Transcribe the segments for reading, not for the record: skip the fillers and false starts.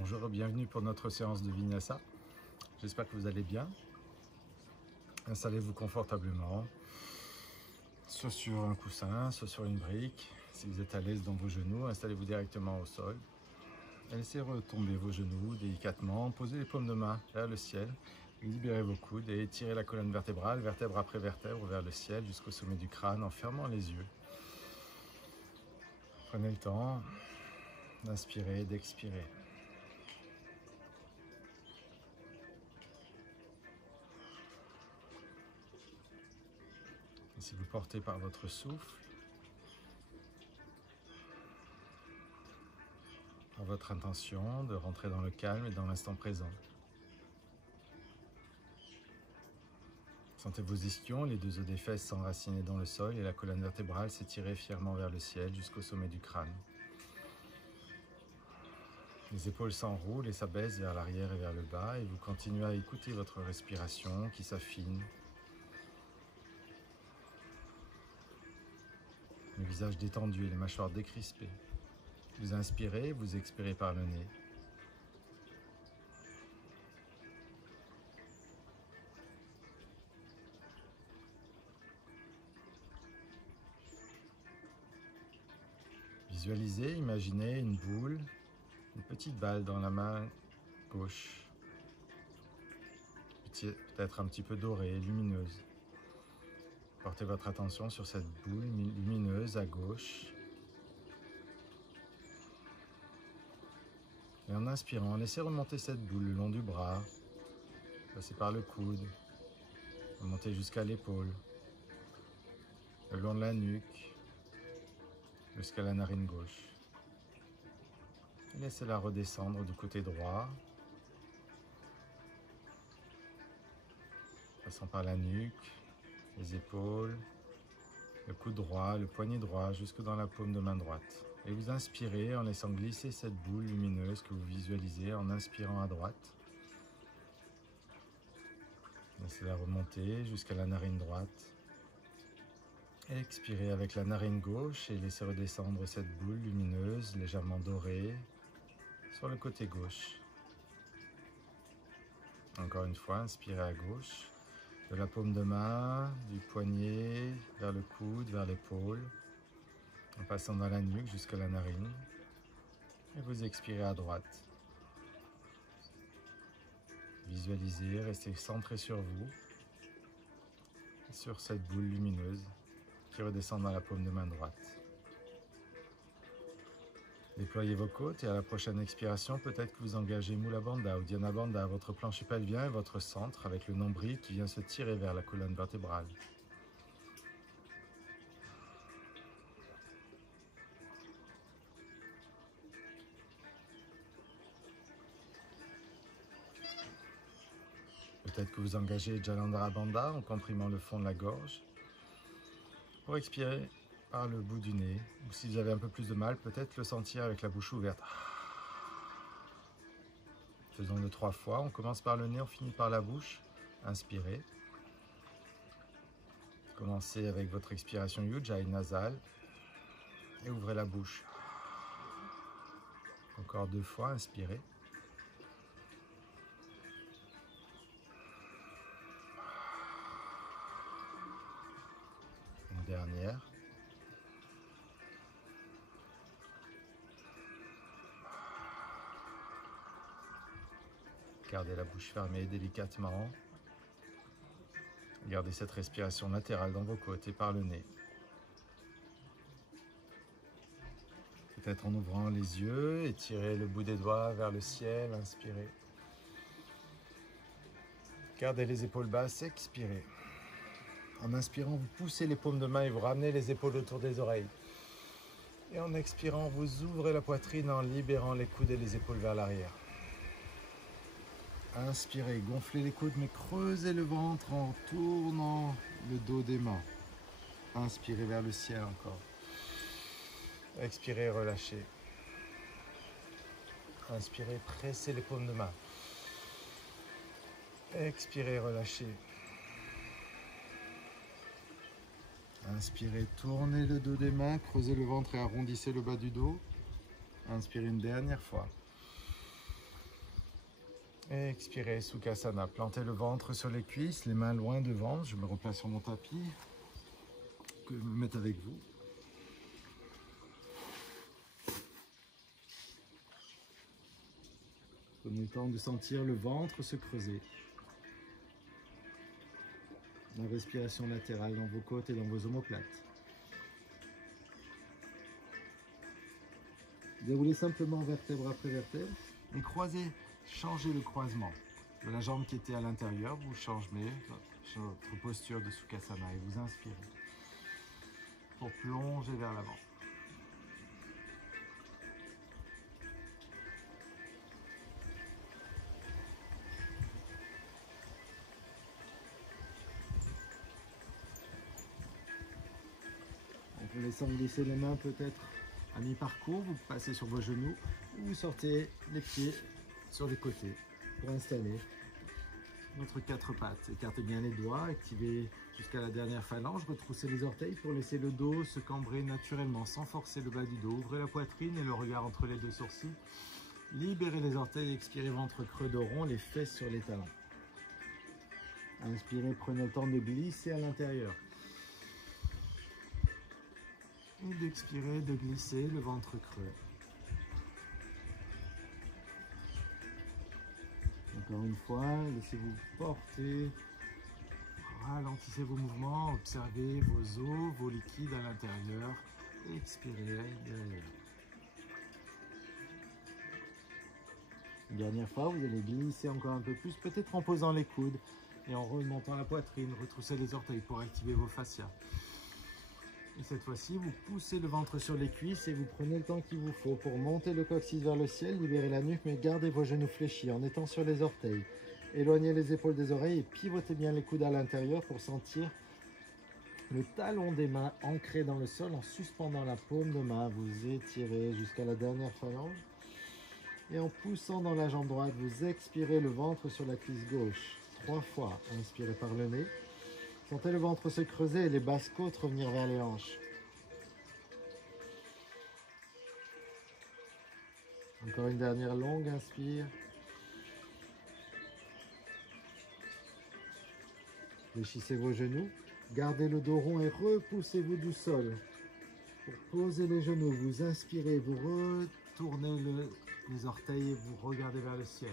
Bonjour et bienvenue pour notre séance de Vinyasa. J'espère que vous allez bien. Installez-vous confortablement, soit sur un coussin, soit sur une brique. Si vous êtes à l'aise dans vos genoux, installez-vous directement au sol. Et laissez retomber vos genoux délicatement. Posez les paumes de main vers le ciel. Libérez vos coudes et étirez la colonne vertébrale, vertèbre après vertèbre, vers le ciel jusqu'au sommet du crâne en fermant les yeux. Prenez le temps d'inspirer et d'expirer. Et si vous portez par votre souffle, par votre intention de rentrer dans le calme et dans l'instant présent. Sentez vos ischions, les deux os des fesses s'enraciner dans le sol et la colonne vertébrale s'étirer fièrement vers le ciel jusqu'au sommet du crâne. Les épaules s'enroulent et s'abaissent vers l'arrière et vers le bas et vous continuez à écouter votre respiration qui s'affine. Le visage détendu et les mâchoires décrispées. Vous inspirez, vous expirez par le nez. Visualisez, imaginez une boule, une petite balle dans la main gauche. Peut-être un petit peu dorée, lumineuse. Portez votre attention sur cette boule lumineuse à gauche. Et en inspirant, laissez remonter cette boule le long du bras, passer par le coude, remonter jusqu'à l'épaule, le long de la nuque, jusqu'à la narine gauche. Et laissez-la redescendre du côté droit, passant par la nuque, les épaules, le coude droit, le poignet droit, jusque dans la paume de main droite. Et vous inspirez en laissant glisser cette boule lumineuse que vous visualisez en inspirant à droite. Laissez-la remonter jusqu'à la narine droite. Et expirez avec la narine gauche et laissez redescendre cette boule lumineuse légèrement dorée sur le côté gauche. Encore une fois, inspirez à gauche. De la paume de main, du poignet, vers le coude, vers l'épaule, en passant dans la nuque jusqu'à la narine. Et vous expirez à droite. Visualisez, restez centré sur vous, et sur cette boule lumineuse qui redescend dans la paume de main droite. Déployez vos côtes et à la prochaine expiration, peut-être que vous engagez Mula Bandha ou Dhyana Bandha, votre plancher pelvien et votre centre avec le nombril qui vient se tirer vers la colonne vertébrale. Peut-être que vous engagez Jalandhara Bandha en comprimant le fond de la gorge. Pour expirer par le bout du nez, ou si vous avez un peu plus de mal, peut-être le sentir avec la bouche ouverte. Faisons-le 3 fois. On commence par le nez, on finit par la bouche. Inspirez. Commencez avec votre expiration Ujjayi nasale et ouvrez la bouche. Encore 2 fois, inspirez. Une dernière. Gardez la bouche fermée délicatement. Gardez cette respiration latérale dans vos côtes et par le nez. Peut-être en ouvrant les yeux, étirez le bout des doigts vers le ciel, inspirez. Gardez les épaules basses, expirez. En inspirant, vous poussez les paumes de main et vous ramenez les épaules autour des oreilles. Et en expirant, vous ouvrez la poitrine en libérant les coudes et les épaules vers l'arrière. Inspirez, gonflez les coudes mais creusez le ventre en tournant le dos des mains. Inspirez vers le ciel encore. Expirez, relâchez. Inspirez, pressez les paumes de main. Expirez, relâchez. Inspirez, tournez le dos des mains, creusez le ventre et arrondissez le bas du dos. Inspirez une dernière fois. Et expirez, Sukhasana. Plantez le ventre sur les cuisses, les mains loin devant. Je me replace sur mon tapis que je me mette avec vous. Prenez le temps de sentir le ventre se creuser. La respiration latérale dans vos côtes et dans vos omoplates. Déroulez simplement vertèbre après vertèbre et croisez, changez le croisement de la jambe qui était à l'intérieur. Vous changez votre posture de Sukhasana et vous inspirez pour plonger vers l'avant. En vous laissant glisser les mains peut-être à mi-parcours, vous passez sur vos genoux ou vous sortez les pieds sur les côtés pour installer votre quatre pattes. Écartez bien les doigts, activez jusqu'à la dernière phalange, retroussez les orteils pour laisser le dos se cambrer naturellement sans forcer le bas du dos. Ouvrez la poitrine et le regard entre les deux sourcils. Libérez les orteils, expirez ventre creux dos rond, les fesses sur les talons. Inspirez, prenez le temps de glisser à l'intérieur. Et d'expirer, de glisser le ventre creux. Encore une fois, laissez-vous porter. Ralentissez vos mouvements, observez vos os, vos liquides à l'intérieur. Expirez derrière. Une dernière fois, vous allez glisser encore un peu plus, peut-être en posant les coudes et en remontant la poitrine. Retroussez les orteils pour activer vos fascias. Et cette fois-ci, vous poussez le ventre sur les cuisses et vous prenez le temps qu'il vous faut pour monter le coccyx vers le ciel, libérer la nuque, mais gardez vos genoux fléchis en étant sur les orteils. Éloignez les épaules des oreilles et pivotez bien les coudes à l'intérieur pour sentir le talon des mains ancré dans le sol en suspendant la paume de main. Vous étirez jusqu'à la dernière phalange. Et en poussant dans la jambe droite, vous expirez le ventre sur la cuisse gauche. 3 fois. Inspirez par le nez. Sentez le ventre se creuser et les basses côtes revenir vers les hanches. Encore une dernière longue inspire. Fléchissez vos genoux. Gardez le dos rond et repoussez-vous du sol. Pour poser les genoux, vous inspirez, vous retournez les orteils et vous regardez vers le ciel.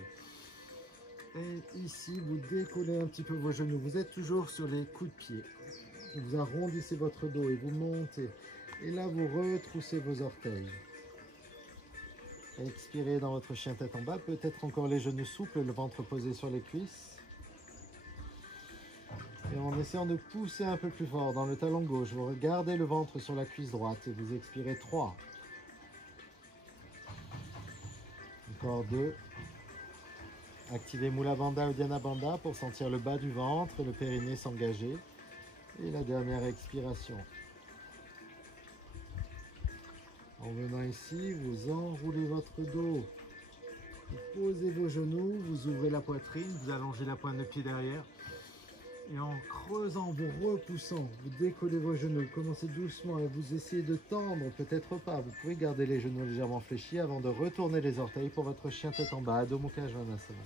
Et ici, vous décollez un petit peu vos genoux. Vous êtes toujours sur les coups de pied. Vous arrondissez votre dos et vous montez. Et là, vous retroussez vos orteils. Expirez dans votre chien tête en bas. Peut-être encore les genoux souples, le ventre posé sur les cuisses. Et en essayant de pousser un peu plus fort dans le talon gauche, vous regardez le ventre sur la cuisse droite et vous expirez 3. Encore 2. Activez Mula Bandha ou Dhyana Bandha pour sentir le bas du ventre, le périnée s'engager. Et la dernière expiration. En venant ici, vous enroulez votre dos. Vous posez vos genoux, vous ouvrez la poitrine, vous allongez la pointe de pied derrière. Et en creusant, vous repoussant, vous décollez vos genoux. Commencez doucement et vous essayez de tendre, peut-être pas. Vous pouvez garder les genoux légèrement fléchis avant de retourner les orteils pour votre chien tête en bas, Adho Mukha Svanasana.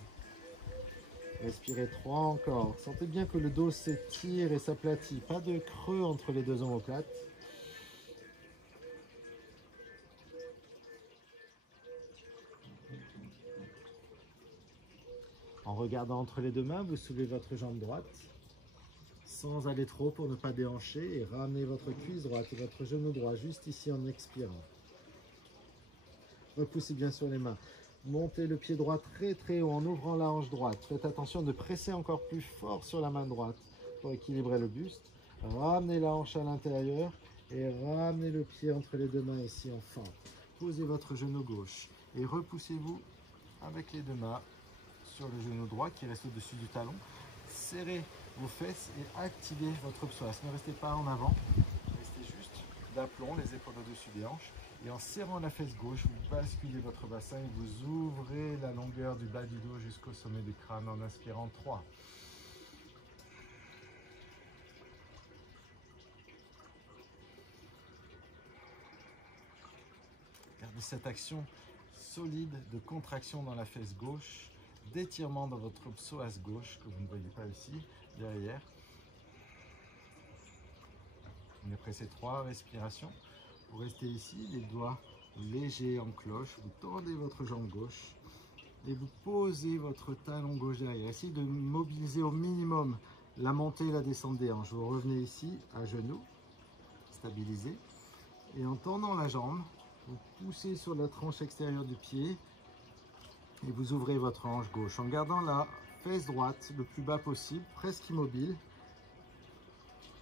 Respirez 3 encore. Sentez bien que le dos s'étire et s'aplatit. Pas de creux entre les deux omoplates. En regardant entre les deux mains, vous soulevez votre jambe droite. Sans aller trop pour ne pas déhancher et ramenez votre cuisse droite et votre genou droit juste ici en expirant. Repoussez bien sur les mains. Montez le pied droit très très haut en ouvrant la hanche droite. Faites attention de presser encore plus fort sur la main droite pour équilibrer le buste. Ramenez la hanche à l'intérieur et ramenez le pied entre les deux mains ici en fente. Posez votre genou gauche et repoussez-vous avec les deux mains sur le genou droit qui reste au-dessus du talon. Serrez vos fesses et activez votre psoas. Ne restez pas en avant, restez juste d'aplomb, les épaules au-dessus des hanches. Et en serrant la fesse gauche, vous basculez votre bassin et vous ouvrez la longueur du bas du dos jusqu'au sommet du crâne en inspirant 3. Gardez cette action solide de contraction dans la fesse gauche. d'étirement dans votre psoas gauche, que vous ne voyez pas ici, derrière. On est pressé 3 respirations. Vous restez ici, les doigts légers en cloche. Vous tendez votre jambe gauche et vous posez votre talon gauche derrière. Essayez de mobiliser au minimum la montée et la descente des hanches. Vous revenez ici à genoux, stabilisé. Et en tendant la jambe, vous poussez sur la tranche extérieure du pied et vous ouvrez votre hanche gauche en gardant la fesse droite le plus bas possible, presque immobile.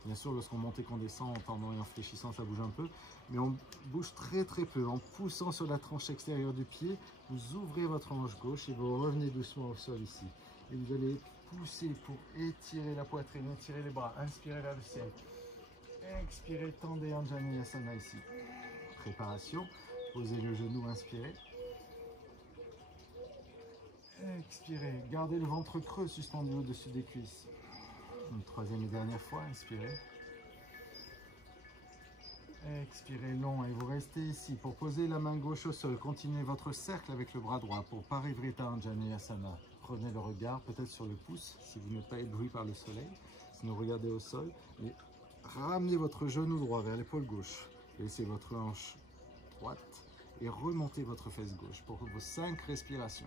Bien sûr, lorsqu'on monte et qu'on descend, en tendant et en fléchissant, ça bouge un peu. Mais on bouge très très peu. En poussant sur la tranche extérieure du pied, vous ouvrez votre hanche gauche et vous revenez doucement au sol ici. Et vous allez pousser pour étirer la poitrine, étirer les bras, inspirez vers le ciel. Expirez, tendez Anjaneyasana ici. Préparation, posez le genou, inspirez. Expirez, gardez le ventre creux suspendu au-dessus des cuisses. Une troisième et dernière fois, inspirez. Expirez long et vous restez ici pour poser la main gauche au sol. Continuez votre cercle avec le bras droit pour Parivrita Anjaneyasana. Prenez le regard peut-être sur le pouce si vous n'êtes pas ébloui par le soleil. Sinon regardez au sol et ramenez votre genou droit vers l'épaule gauche. Laissez votre hanche droite et remontez votre fesse gauche pour vos 5 respirations.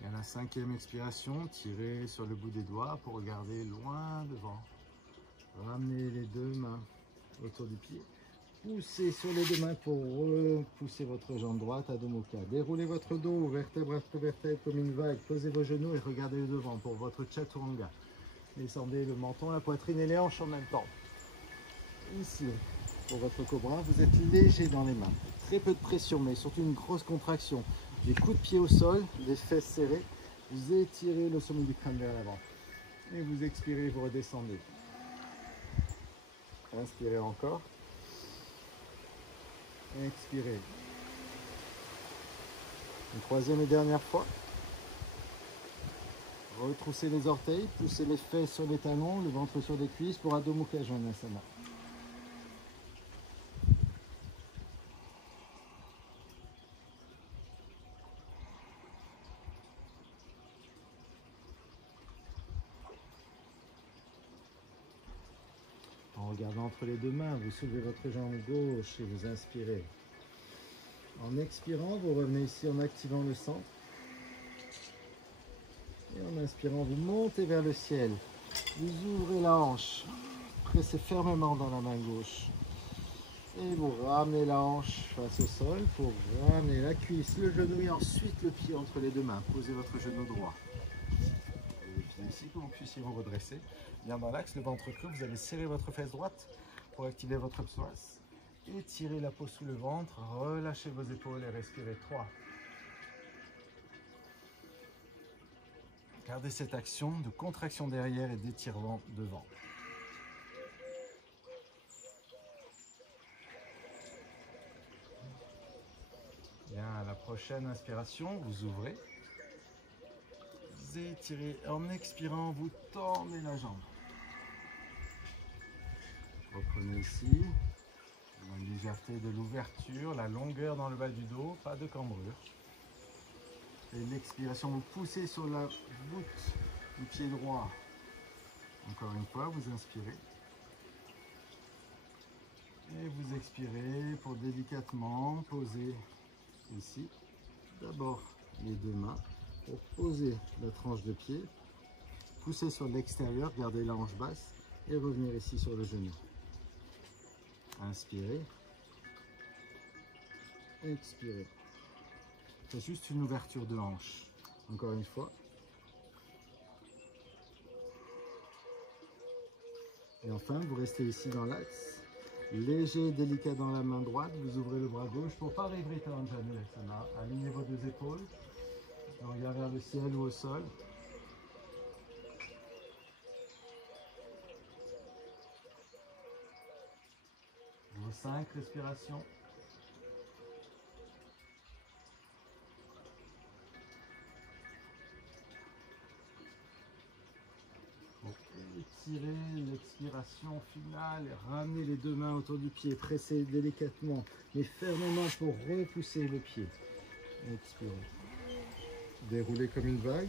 Et à la 5e expiration, tirez sur le bout des doigts pour regarder loin devant. Ramenez les 2 mains autour du pied. Poussez sur les 2 mains pour repousser votre jambe droite, Adho Mukha. Déroulez votre dos, vertèbre après vertèbre comme une vague. Posez vos genoux et regardez devant pour votre Chaturanga. Descendez le menton, la poitrine et les hanches en même temps. Ici, pour votre cobra, vous êtes léger dans les mains. Très peu de pression, mais surtout une grosse contraction. Des coups de pied au sol, des fesses serrées. Vous étirez le sommet du crâne vers l'avant. Et vous expirez, vous redescendez. Inspirez encore. Expirez. Une troisième et dernière fois. Retroussez les orteils, poussez les fesses sur les talons, le ventre sur les cuisses pour Adho Mukha Svanasana. En regardant entre les 2 mains, vous soulevez votre jambe gauche et vous inspirez. En expirant, vous revenez ici en activant le centre. Et en inspirant, vous montez vers le ciel. Vous ouvrez la hanche. Pressez fermement dans la main gauche. Et vous ramenez la hanche face au sol pour ramener la cuisse, le genou et ensuite le pied entre les 2 mains. Posez votre genou droit. Et puis ici, que vous puissiez vous redresser. Bien dans l'axe, le ventre creux, vous allez serrer votre fesse droite pour activer votre psoas. Étirez la peau sous le ventre, relâchez vos épaules et respirez 3. Gardez cette action de contraction derrière et d'étirement devant. Bien, à la prochaine inspiration, vous ouvrez. Vous étirez. En expirant, vous tendez la jambe. Reprenez ici. La légèreté de l'ouverture, la longueur dans le bas du dos, pas de cambrure. Et l'expiration, vous poussez sur la voûte du pied droit. Encore une fois, vous inspirez. Et vous expirez pour délicatement poser ici. D'abord les 2 mains pour poser la tranche de pied. Poussez sur l'extérieur, gardez la hanche basse et revenir ici sur le genou. Inspirez. Expirez. C'est juste une ouverture de hanche. Encore une fois. Et enfin, vous restez ici dans l'axe. Léger et délicat dans la main droite. Vous ouvrez le bras gauche pour Parivrita Anjaneyasana. Alignez vos 2 épaules. Regardez vers le ciel ou au sol. Vos 5 respirations. Inspirez, l'expiration finale, ramenez les deux mains autour du pied, pressez délicatement, mais fermement pour repousser le pied. Expirez. Déroulez comme une vague.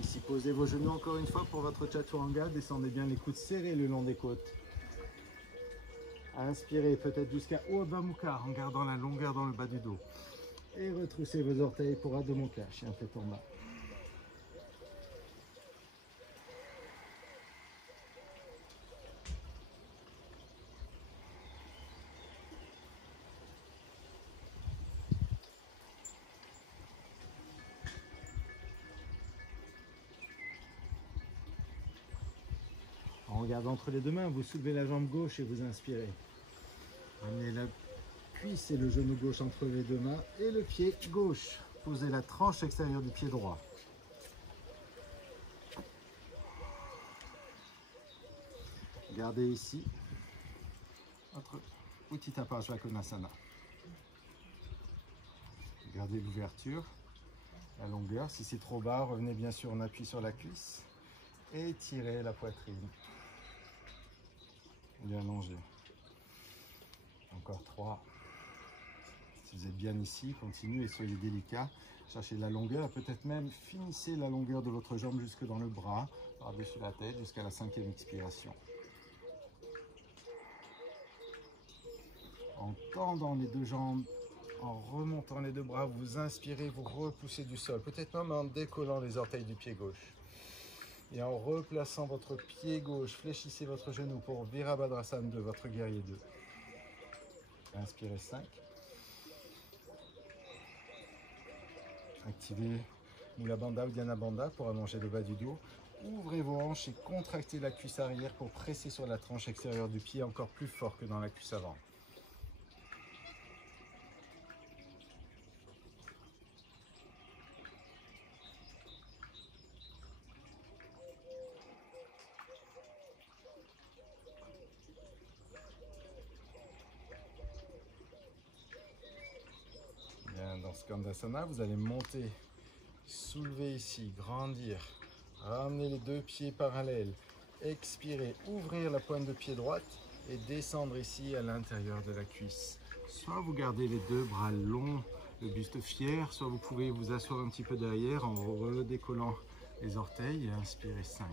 Ici, posez vos genoux encore une fois pour votre chaturanga, descendez bien les coudes serrés le long des côtes. Inspirez peut-être jusqu'à Urdhva Mukha en gardant la longueur dans le bas du dos. Et retroussez vos orteils pour Adho Mukha, chien tête en bas. En regardant entre les deux mains, vous soulevez la jambe gauche et vous inspirez. Ramenez la cuisse et le genou gauche entre les deux mains et le pied gauche. Posez la tranche extérieure du pied droit. Gardez ici votre Utthita Konasana. Gardez l'ouverture, la longueur. Si c'est trop bas, revenez bien sûr en appui sur la cuisse. Étirez la poitrine. Bien allongé. Encore 3. Si vous êtes bien ici, continuez et soyez délicat. Cherchez la longueur, peut-être même finissez la longueur de votre jambe jusque dans le bras, par-dessus la tête, jusqu'à la 5e expiration. En tendant les deux jambes, en remontant les deux bras, vous inspirez, vous repoussez du sol, peut-être même en décollant les orteils du pied gauche. Et en replaçant votre pied gauche, fléchissez votre genou pour Virabhadrasana de votre guerrier 2. Inspirez 5. Activez Mula Bandha ou Dhyana Bandha pour allonger le bas du dos. Ouvrez vos hanches et contractez la cuisse arrière pour presser sur la tranche extérieure du pied encore plus fort que dans la cuisse avant. Bien, dans Skandasana, vous allez monter, soulever ici, grandir, ramener les deux pieds parallèles, expirer, ouvrir la pointe de pied droite et descendre ici à l'intérieur de la cuisse. Soit vous gardez les deux bras longs, le buste fier, soit vous pouvez vous asseoir un petit peu derrière en redécollant les orteils et inspirez 5.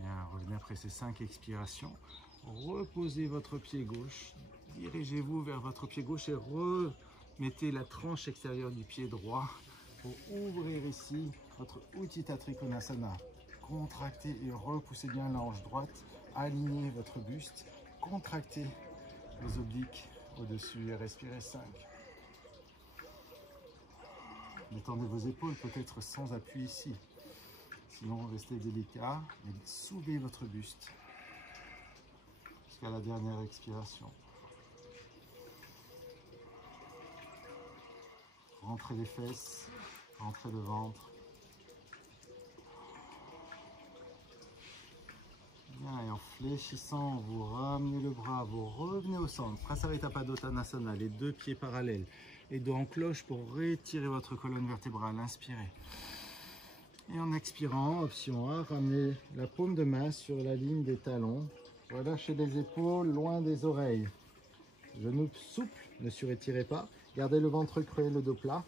Bien, revenez après ces 5 expirations. Reposez votre pied gauche, dirigez-vous vers votre pied gauche et remettez la tranche extérieure du pied droit pour ouvrir ici votre Utthita Trikonasana. Contractez et repoussez bien la hanche droite, alignez votre buste, contractez les obliques au-dessus et respirez 5. Détendez vos épaules, peut-être sans appui ici. Sinon, restez délicat et soulevez votre buste jusqu'à la dernière expiration. Rentrez les fesses, rentrez le ventre. Bien, et en fléchissant, vous ramenez le bras, vous revenez au centre. Prasarita Padottanasana, les deux pieds parallèles. Les dos en cloche pour retirer votre colonne vertébrale. Inspirez. Et en expirant, option A, ramenez la paume de main sur la ligne des talons. Relâchez les épaules loin des oreilles. Genoux souples, ne surétirez pas. Gardez le ventre creux et le dos plat.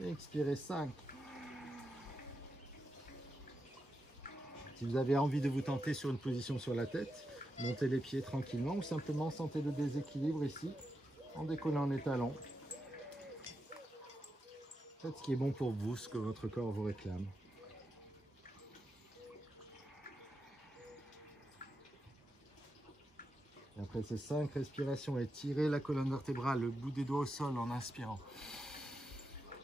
Et expirez 5. Si vous avez envie de vous tenter sur une position sur la tête, montez les pieds tranquillement ou simplement sentez le déséquilibre ici en décollant les talons. Faites ce qui est bon pour vous, ce que votre corps vous réclame. Et après ces 5 respirations, étirez la colonne vertébrale, le bout des doigts au sol en inspirant.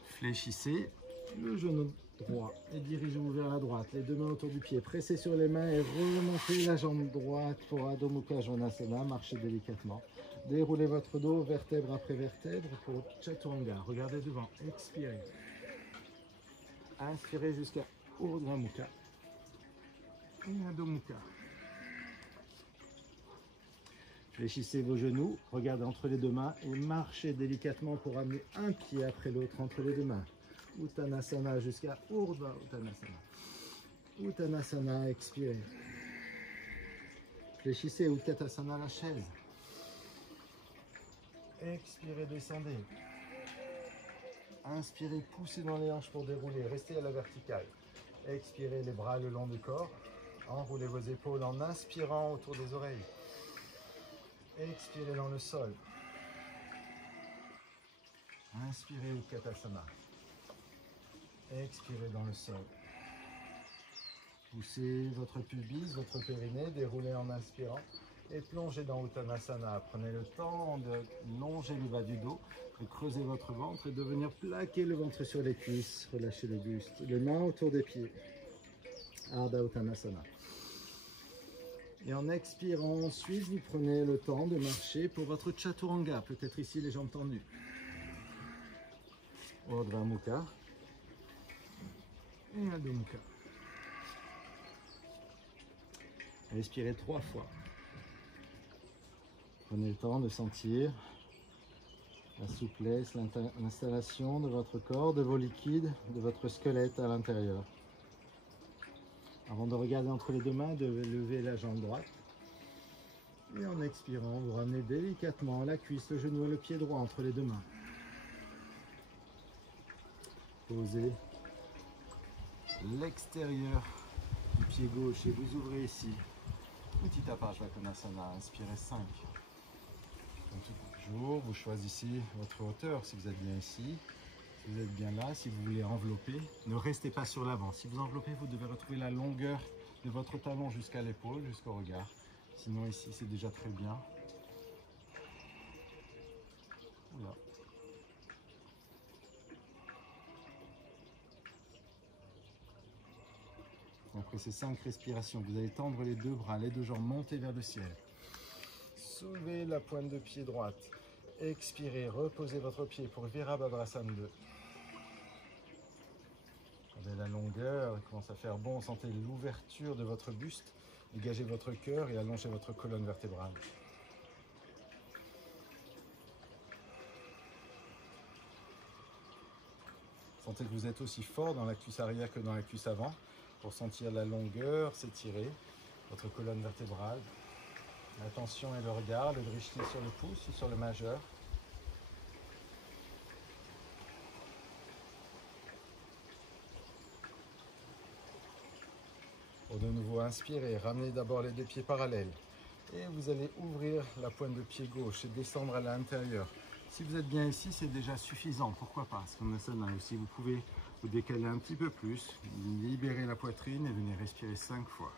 Fléchissez le genou droit et dirigez-vous vers la droite. Les deux mains autour du pied, pressez sur les mains et remontez la jambe droite pour Adho Mukha Svanasana. Marchez délicatement. Déroulez votre dos vertèbre après vertèbre pour Chaturanga. Regardez devant, expirez. Inspirez jusqu'à Urdhva Mukha et Adho Mukha. Fléchissez vos genoux, regardez entre les deux mains et marchez délicatement pour amener un pied après l'autre entre les deux mains. Uttanasana jusqu'à Urdhva Uttanasana. Uttanasana, expirez. Fléchissez Utkatasana, la chaise. Expirez, descendez. Inspirez, poussez dans les hanches pour dérouler, restez à la verticale. Expirez les bras le long du corps. Enroulez vos épaules en inspirant autour des oreilles. Expirez dans le sol. Inspirez Utkatasana. Expirez dans le sol. Poussez votre pubis, votre périnée, déroulez en inspirant et plongez dans Uttanasana. Prenez le temps de longer le bas du dos, de creuser votre ventre et de venir plaquer le ventre sur les cuisses. Relâchez le buste, les mains autour des pieds. Ardha Uttanasana. Et en expirant, ensuite, vous prenez le temps de marcher pour votre Chaturanga. Peut-être ici les jambes tendues. Urdhva Mukha et Adho Mukha. Respirez 3 fois. Prenez le temps de sentir la souplesse, l'installation de votre corps, de vos liquides, de votre squelette à l'intérieur. Avant de regarder entre les deux mains, de lever la jambe droite. Et en expirant, vous ramenez délicatement la cuisse, le genou et le pied droit entre les deux mains. Posez l'extérieur du pied gauche et vous ouvrez ici. Uttita Konasana, inspirez 5. Comme toujours, vous choisissez votre hauteur si vous êtes bien ici. Si vous êtes bien là, si vous voulez envelopper, ne restez pas sur l'avant. Si vous enveloppez, vous devez retrouver la longueur de votre talon jusqu'à l'épaule, jusqu'au regard. Sinon ici, c'est déjà très bien. Voilà. Après ces 5 respirations, vous allez tendre les deux bras, les deux jambes, monter vers le ciel. Soulevez la pointe de pied droite. Expirez, reposez votre pied pour Virabhadrasana 2. Regardez la longueur, il commence à faire bon. Sentez l'ouverture de votre buste. Dégagez votre cœur et allongez votre colonne vertébrale. Sentez que vous êtes aussi fort dans la cuisse arrière que dans la cuisse avant. Pour sentir la longueur s'étirer, votre colonne vertébrale. L'attention et le regard, le drishti sur le pouce ou sur le majeur. Pour de nouveau inspirer, ramenez d'abord les deux pieds parallèles. Et vous allez ouvrir la pointe de pied gauche et descendre à l'intérieur. Si vous êtes bien ici, c'est déjà suffisant. Pourquoi pas? Parce qu'on a ça là aussi. Vous pouvez vous décaler un petit peu plus, libérer la poitrine et venir respirer 5 fois.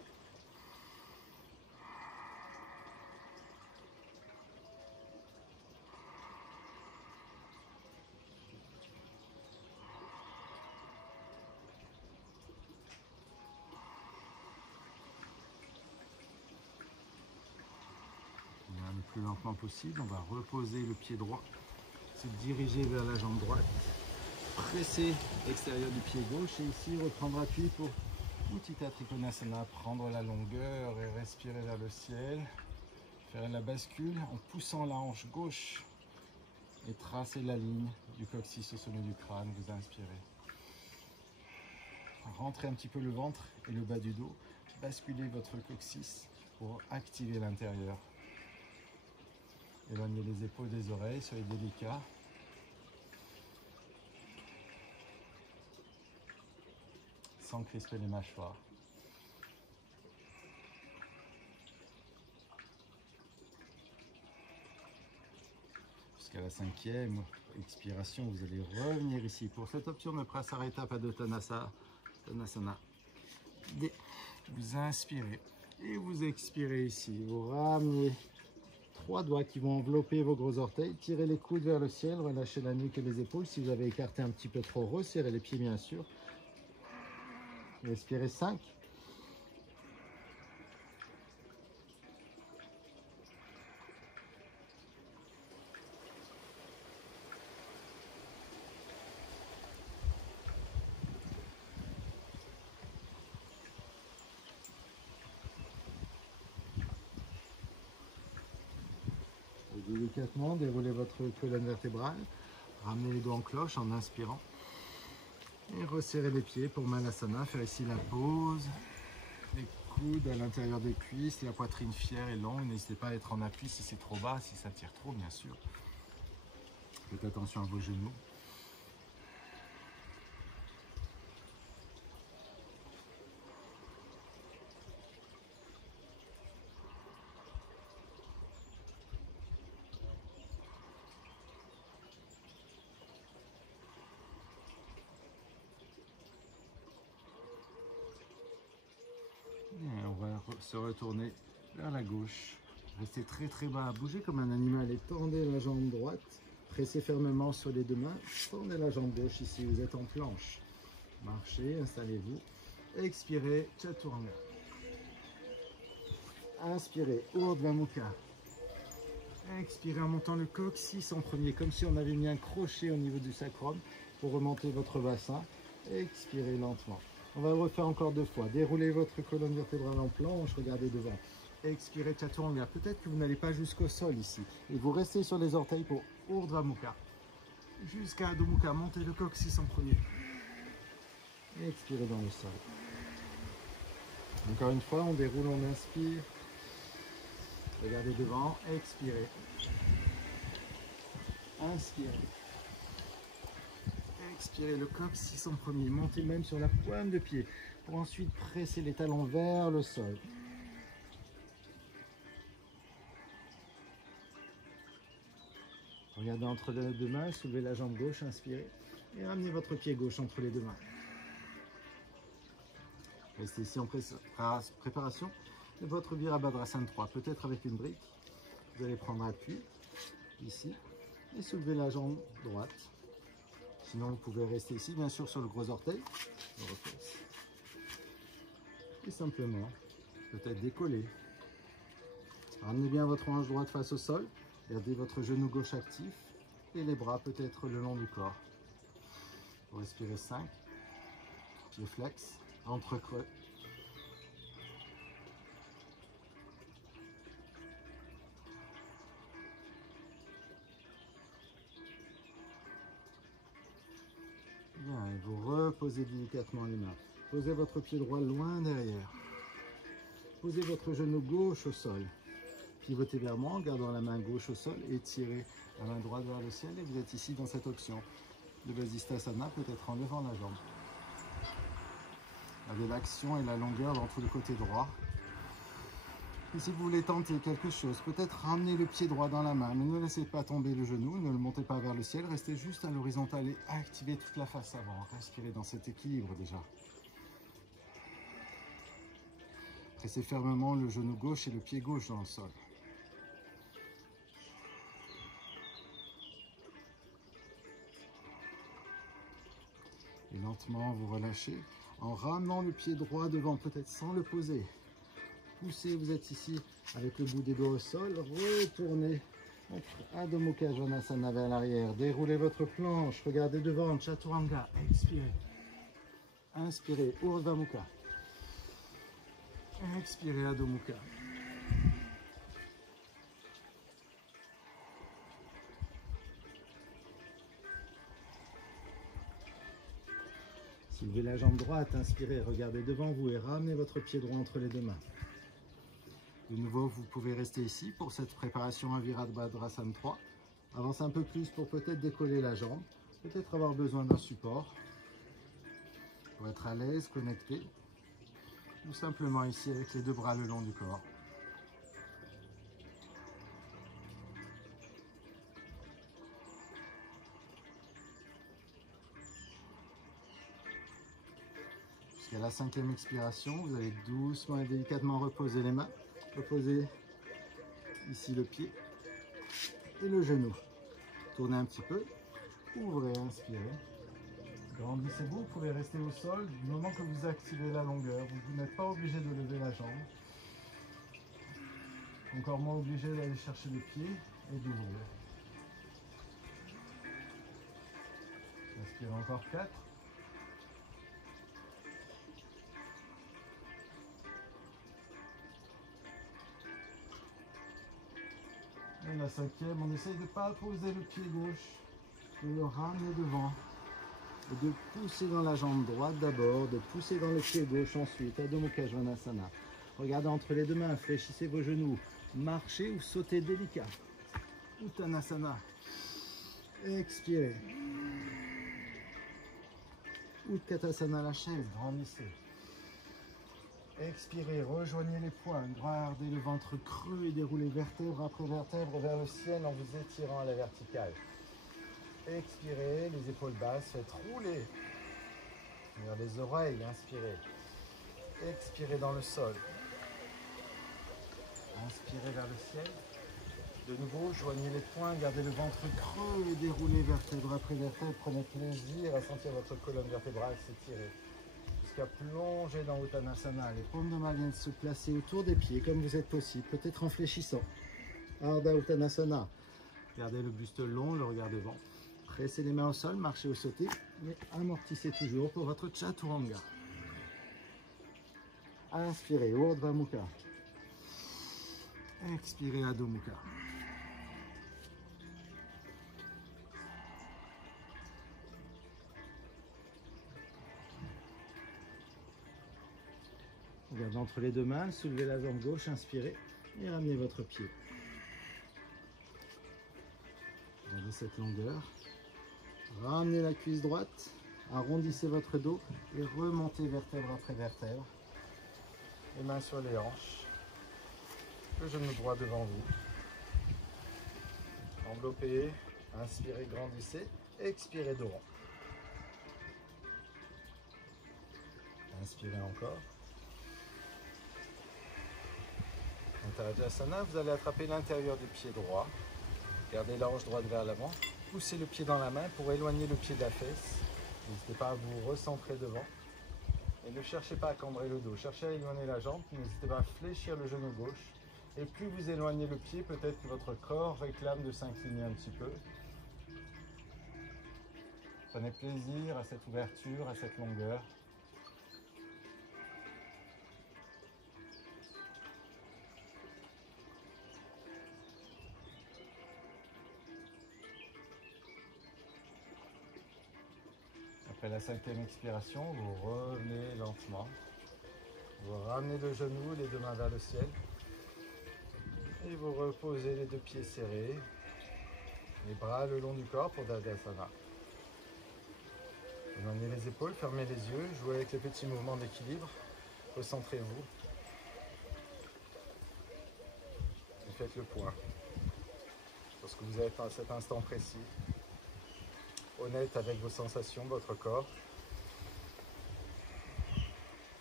Le plus lentement possible, on va reposer le pied droit, se diriger vers la jambe droite, presser l'extérieur du pied gauche et ici reprendre appui pour Uttita Trikonasana, prendre la longueur et respirer vers le ciel, faire la bascule en poussant la hanche gauche et tracer la ligne du coccyx au sommet du crâne, vous inspirez. Rentrez un petit peu le ventre et le bas du dos, basculez votre coccyx pour activer l'intérieur. Éloignez les épaules des oreilles, soyez délicat. Sans crisper les mâchoires. Jusqu'à la 5e expiration, vous allez revenir ici. Pour cette option de Prasarita Padottanasana, vous inspirez et vous expirez ici. Vous ramenez 3 doigts qui vont envelopper vos gros orteils. Tirez les coudes vers le ciel, relâchez la nuque et les épaules. Si vous avez écarté un petit peu trop, resserrez les pieds bien sûr. Respirez 5. Délicatement, déroulez votre colonne vertébrale. Ramenez les doigts en cloche en inspirant. Et resserrez les pieds pour Malasana. Faire ici la pause. Les coudes à l'intérieur des cuisses, la poitrine fière et longue. N'hésitez pas à être en appui si c'est trop bas, si ça tire trop, bien sûr. Faites attention à vos genoux. Et on va se retourner vers la gauche. Restez très bas, bougez comme un animal et tendez la jambe droite. Pressez fermement sur les deux mains. Tendez la jambe gauche ici, vous êtes en planche. Marchez, installez-vous. Expirez, Chaturanga. Inspirez, Urdhva Mukha. Expirez en montant le coccyx en premier, comme si on avait mis un crochet au niveau du sacrum pour remonter votre bassin. Expirez lentement. On va le refaire encore 2 fois. Déroulez votre colonne vertébrale en planche, regardez devant. Expirez Chaturanga. Peut-être que vous n'allez pas jusqu'au sol ici. Et vous restez sur les orteils pour Urdhva Mukha. Jusqu'à Adho Mukha, montez le coccyx en premier. Expirez dans le sol. Encore une fois, on déroule, on inspire. Regardez devant, expirez. Inspirez. Expirez le coccyx en premier. Montez même sur la pointe de pied pour ensuite presser les talons vers le sol. Regardez entre les deux mains, soulevez la jambe gauche, inspirez. Et ramenez votre pied gauche entre les deux mains. Restez ici en préparation de votre Virabhadrasana 3, peut-être avec une brique. Vous allez prendre appui ici et soulever la jambe droite. Sinon, vous pouvez rester ici, bien sûr, sur le gros orteil. Et simplement, peut-être décoller. Ramenez bien votre hanche droite face au sol. Gardez votre genou gauche actif et les bras peut-être le long du corps. Vous respirez 5. Pied flex, entre creux. Bien, et vous reposez délicatement les mains. Posez votre pied droit loin derrière. Posez votre genou gauche au sol. Pivotez vers moi en gardant la main gauche au sol et tirez la main droite vers le ciel. Et vous êtes ici dans cette option de Vasisthasana, peut-être en levant la jambe. Avec l'action et la longueur dans tout le côté droit. Et si vous voulez tenter quelque chose, peut-être ramener le pied droit dans la main, mais ne laissez pas tomber le genou, ne le montez pas vers le ciel, restez juste à l'horizontale et activez toute la face avant. Respirez dans cet équilibre déjà. Pressez fermement le genou gauche et le pied gauche dans le sol. Et lentement, vous relâchez en ramenant le pied droit devant, peut-être sans le poser. Poussez, vous êtes ici avec le bout des doigts au sol. Retournez Adho Mukha Svanasana vers l'arrière. Déroulez votre planche. Regardez devant, Chaturanga. Expirez. Inspirez, Urdhva Mukha. Expirez, Adho Mukha. Soulevez la jambe droite, inspirez, regardez devant vous et ramenez votre pied droit entre les deux mains. De nouveau, vous pouvez rester ici pour cette préparation à Virabhadrasana 3. Avancez un peu plus pour peut-être décoller la jambe, peut-être avoir besoin d'un support pour être à l'aise, connecté, ou simplement ici avec les deux bras le long du corps. Jusqu'à la 5e expiration, vous allez doucement et délicatement reposer les mains. Reposez ici le pied et le genou. Tournez un petit peu, ouvrez, inspirez. Grandissez-vous, vous pouvez rester au sol du moment que vous activez la longueur. Vous n'êtes pas obligé de lever la jambe. Encore moins obligé d'aller chercher le pied et d'ouvrir. Inspirez encore 4. Et la la cinquième, on essaye de ne pas poser le pied gauche, de le ramener devant. Et de pousser dans la jambe droite d'abord, de pousser dans le pied gauche ensuite, Adho Mukha Svanasana. Regardez entre les deux mains, fléchissez vos genoux, marchez ou sautez délicat. Uttanasana. Expirez. Utkatasana, la chaise, grandissez. Expirez, rejoignez les poings, gardez le ventre creux et déroulez vertèbre après vertèbre vers le ciel en vous étirant à la verticale. Expirez, les épaules basses, faites rouler vers les oreilles, inspirez. Expirez dans le sol. Inspirez vers le ciel. De nouveau, joignez les poings, gardez le ventre creux et déroulez vertèbre après vertèbre. Prenez plaisir à sentir votre colonne vertébrale s'étirer. Jusqu'à plonger dans Uttanasana. Les paumes de main viennent se placer autour des pieds comme vous êtes possible, peut-être en fléchissant. Ardha Uttanasana. Gardez le buste long, le regard devant. Pressez les mains au sol, marchez ou sautez, mais amortissez toujours pour votre Chaturanga. Inspirez, Urdhva Mukha. Expirez, Adho Mukha. Regardez entre les deux mains, soulevez la jambe gauche, inspirez et ramenez votre pied. Regardez cette longueur. Ramenez la cuisse droite, arrondissez votre dos et remontez vertèbre après vertèbre. Les mains sur les hanches, le genou droit devant vous. Enveloppez, inspirez, grandissez, expirez dos rond. Inspirez encore. Uttanasana, vous allez attraper l'intérieur du pied droit. Gardez la hanche droite vers l'avant. Poussez le pied dans la main pour éloigner le pied de la fesse. N'hésitez pas à vous recentrer devant. Et ne cherchez pas à cambrer le dos. Cherchez à éloigner la jambe. N'hésitez pas à fléchir le genou gauche. Et plus vous éloignez le pied, peut-être que votre corps réclame de s'incliner un petit peu. Prenez plaisir à cette ouverture, à cette longueur. Après la cinquième expiration, vous revenez lentement. Vous ramenez le genou, les deux mains vers le ciel. Et vous reposez les deux pieds serrés. Les bras le long du corps pour Tadasana. Éloignez les épaules, fermez les yeux, jouez avec les petits mouvements d'équilibre. Recentrez-vous. Et faites le point. Lorsque vous êtes à cet instant précis, honnête avec vos sensations, votre corps.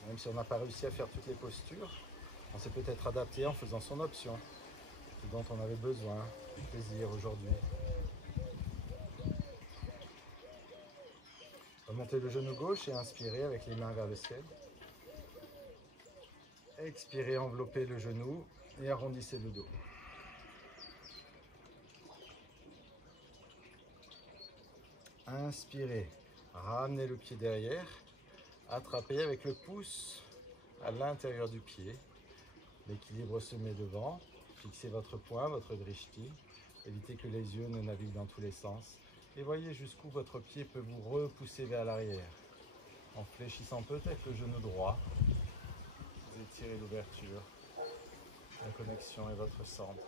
Même si on n'a pas réussi à faire toutes les postures, on s'est peut-être adapté en faisant son option, ce dont on avait besoin, du plaisir aujourd'hui. Remontez le genou gauche et inspirez avec les mains vers le ciel. Expirez, enveloppez le genou et arrondissez le dos. Inspirez, ramenez le pied derrière, attrapez avec le pouce à l'intérieur du pied. L'équilibre se met devant, fixez votre poing, votre drishti, évitez que les yeux ne naviguent dans tous les sens et voyez jusqu'où votre pied peut vous repousser vers l'arrière. En fléchissant peut-être le genou droit, vous étirez l'ouverture, la connexion et votre centre.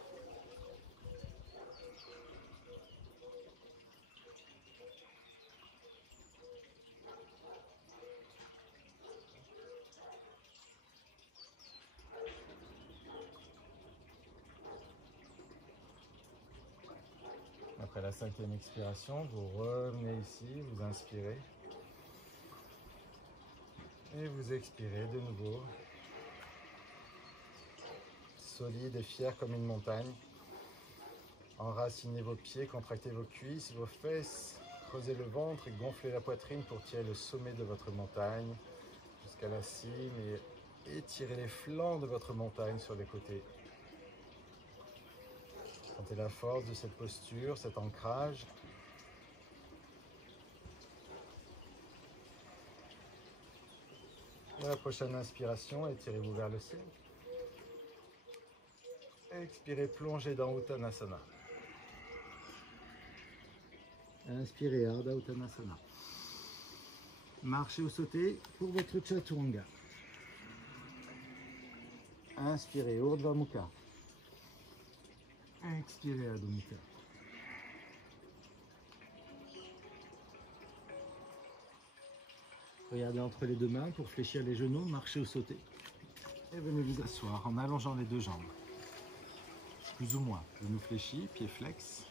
Après la cinquième expiration, vous revenez ici, vous inspirez. Et vous expirez de nouveau. Solide et fier comme une montagne. Enracinez vos pieds, contractez vos cuisses, vos fesses. Creusez le ventre et gonflez la poitrine pour tirer le sommet de votre montagne jusqu'à la cime et étirez les flancs de votre montagne sur les côtés. Sentez la force de cette posture, cet ancrage. À la prochaine inspiration, étirez-vous vers le ciel. Expirez, plongez dans Uttanasana. Inspirez, Ardha Uttanasana. Marchez ou sautez pour votre Chaturanga. Inspirez, Urdhva Mukha. Expirez, Adho Mukha. Regardez entre les deux mains pour fléchir les genoux, marchez ou sautez. Et venez vous asseoir en allongeant les deux jambes. Plus ou moins. Genou fléchi, pied flex.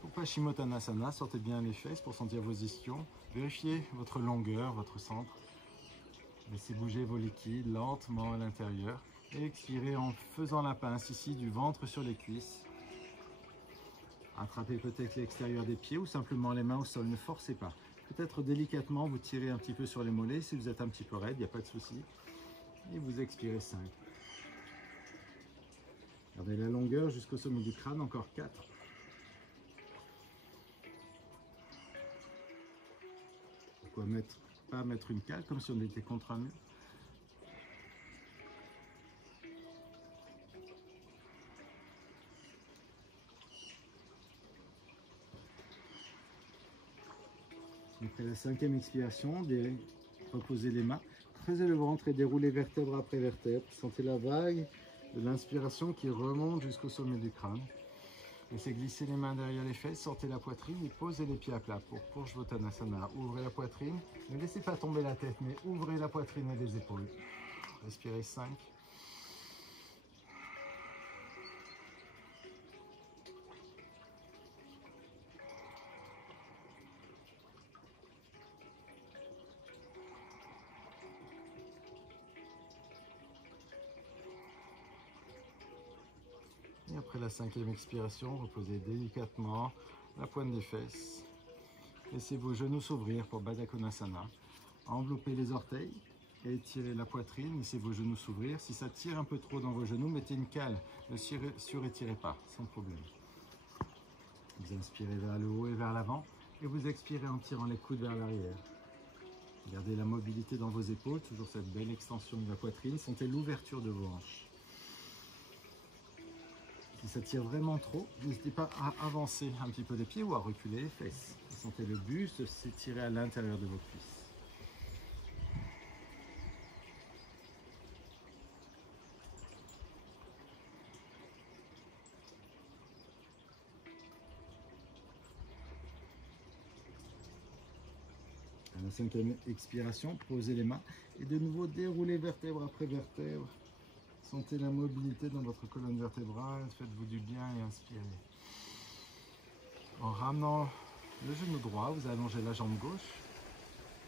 Pour Paschimottanasana, sortez bien les fesses pour sentir vos ischions. Vérifiez votre longueur, votre centre. Laissez bouger vos liquides lentement à l'intérieur. Et expirez en faisant la pince ici du ventre sur les cuisses. Attrapez peut-être l'extérieur des pieds ou simplement les mains au sol, ne forcez pas. Peut-être délicatement, vous tirez un petit peu sur les mollets. Si vous êtes un petit peu raide, il n'y a pas de souci. Et vous expirez 5. Gardez la longueur jusqu'au sommet du crâne, encore 4. Pourquoi pas mettre une cale comme si on était contre un mur? Après la 5e expiration, reposez les mains, creusez le ventre et déroulez vertèbre après vertèbre. Sentez la vague de l'inspiration qui remonte jusqu'au sommet du crâne. Laissez glisser les mains derrière les fesses, sortez la poitrine et posez les pieds à plat pour Purshvottanasana. Ouvrez la poitrine, ne laissez pas tomber la tête, mais ouvrez la poitrine et les épaules. Respirez 5. Et après la 5e expiration, reposez délicatement la pointe des fesses. Laissez vos genoux s'ouvrir pour Baddha Konasana. Enveloppez les orteils et étirez la poitrine. Laissez vos genoux s'ouvrir. Si ça tire un peu trop dans vos genoux, mettez une cale. Ne surétirez pas, sans problème. Vous inspirez vers le haut et vers l'avant. Et vous expirez en tirant les coudes vers l'arrière. Gardez la mobilité dans vos épaules. Toujours cette belle extension de la poitrine. Sentez l'ouverture de vos hanches. Si ça tire vraiment trop, n'hésitez pas à avancer un petit peu les pieds ou à reculer les fesses. Sentez le buste s'étirer à l'intérieur de vos cuisses. À la 5e expiration, posez les mains et de nouveau déroulez vertèbre après vertèbre. Sentez la mobilité dans votre colonne vertébrale, faites-vous du bien et inspirez. En ramenant le genou droit, vous allongez la jambe gauche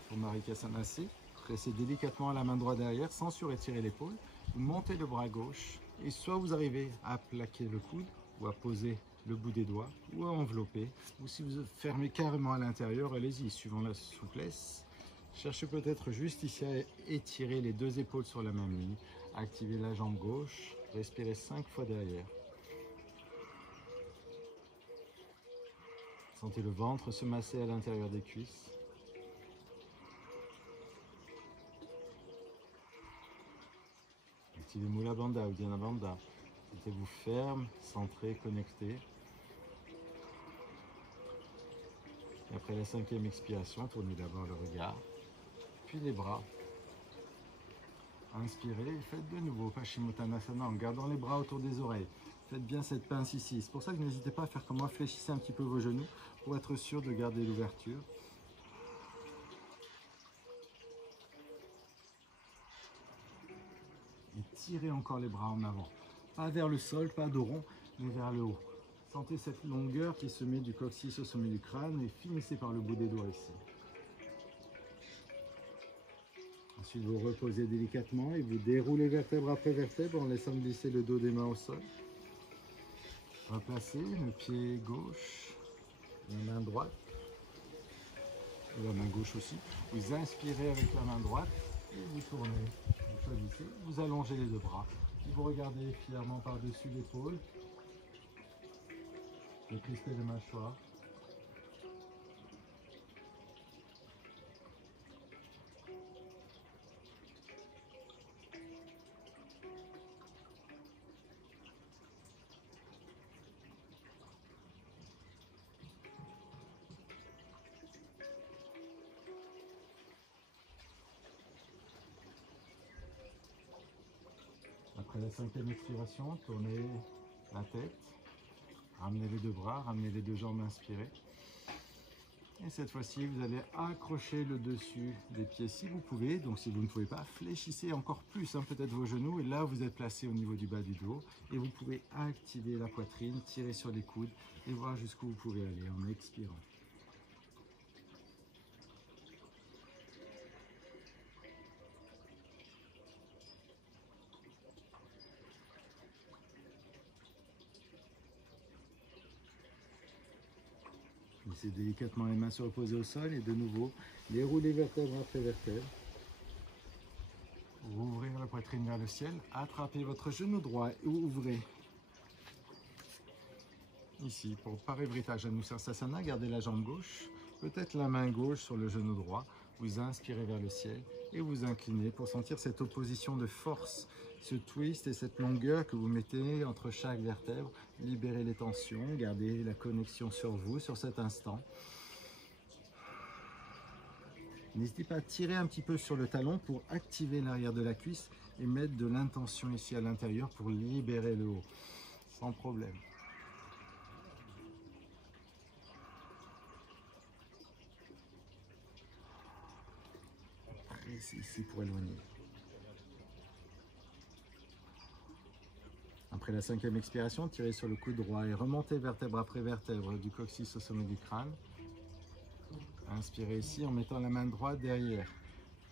pour Marikasanasi. Pressez délicatement la main droite derrière sans surétirer l'épaule. Vous montez le bras gauche et soit vous arrivez à plaquer le coude ou à poser le bout des doigts ou à envelopper. Ou si vous fermez carrément à l'intérieur, allez-y, suivant la souplesse. Cherchez peut-être juste ici à étirer les deux épaules sur la même ligne. Activez la jambe gauche, respirez 5 fois derrière. Sentez le ventre se masser à l'intérieur des cuisses. Activez Mula Bandha ou Dhyana Bandha. Sentez-vous ferme, centré, connecté. Et après la 5e expiration, tournez d'abord le regard, puis les bras. Inspirez et faites de nouveau Paschimottanasana en gardant les bras autour des oreilles. Faites bien cette pince ici. C'est pour ça que n'hésitez pas à faire comme moi, fléchissez un petit peu vos genoux pour être sûr de garder l'ouverture. Et tirez encore les bras en avant. Pas vers le sol, pas dos rond, mais vers le haut. Sentez cette longueur qui se met du coccyx au sommet du crâne et finissez par le bout des doigts ici. Ensuite, vous reposez délicatement et vous déroulez vertèbre après vertèbre en laissant glisser le dos des mains au sol. Replacez le pied gauche, la main droite, et la main gauche aussi. Vous inspirez avec la main droite et vous tournez. Vous choisissez, vous allongez les deux bras. Et vous regardez fièrement par-dessus l'épaule. Vous crispez les mâchoires. la 5e expiration, tournez la tête, ramenez les deux bras, ramenez les deux jambes, inspirez. Et cette fois-ci, vous allez accrocher le dessus des pieds si vous pouvez. Donc si vous ne pouvez pas, fléchissez encore plus peut-être vos genoux. Et là, vous êtes placé au niveau du bas du dos. Et vous pouvez activer la poitrine, tirer sur les coudes et voir jusqu'où vous pouvez aller en expirant. Laissez délicatement les mains se reposer au sol et de nouveau, déroulez vertèbre après vertèbre. Ouvrir la poitrine vers le ciel, attrapez votre genou droit et ouvrez. Ici, pour Parivrtta Janusasana, gardez la jambe gauche, peut-être la main gauche sur le genou droit. Vous inspirez vers le ciel et vous inclinez pour sentir cette opposition de force, ce twist et cette longueur que vous mettez entre chaque vertèbre. Libérez les tensions, gardez la connexion sur vous, sur cet instant. N'hésitez pas à tirer un petit peu sur le talon pour activer l'arrière de la cuisse et mettre de l'intention ici à l'intérieur pour libérer le haut, sans problème. Pressez ici pour éloigner. Après la 5e expiration, tirez sur le coude droit et remontez vertèbre après vertèbre du coccyx au sommet du crâne. Inspirez ici en mettant la main droite derrière.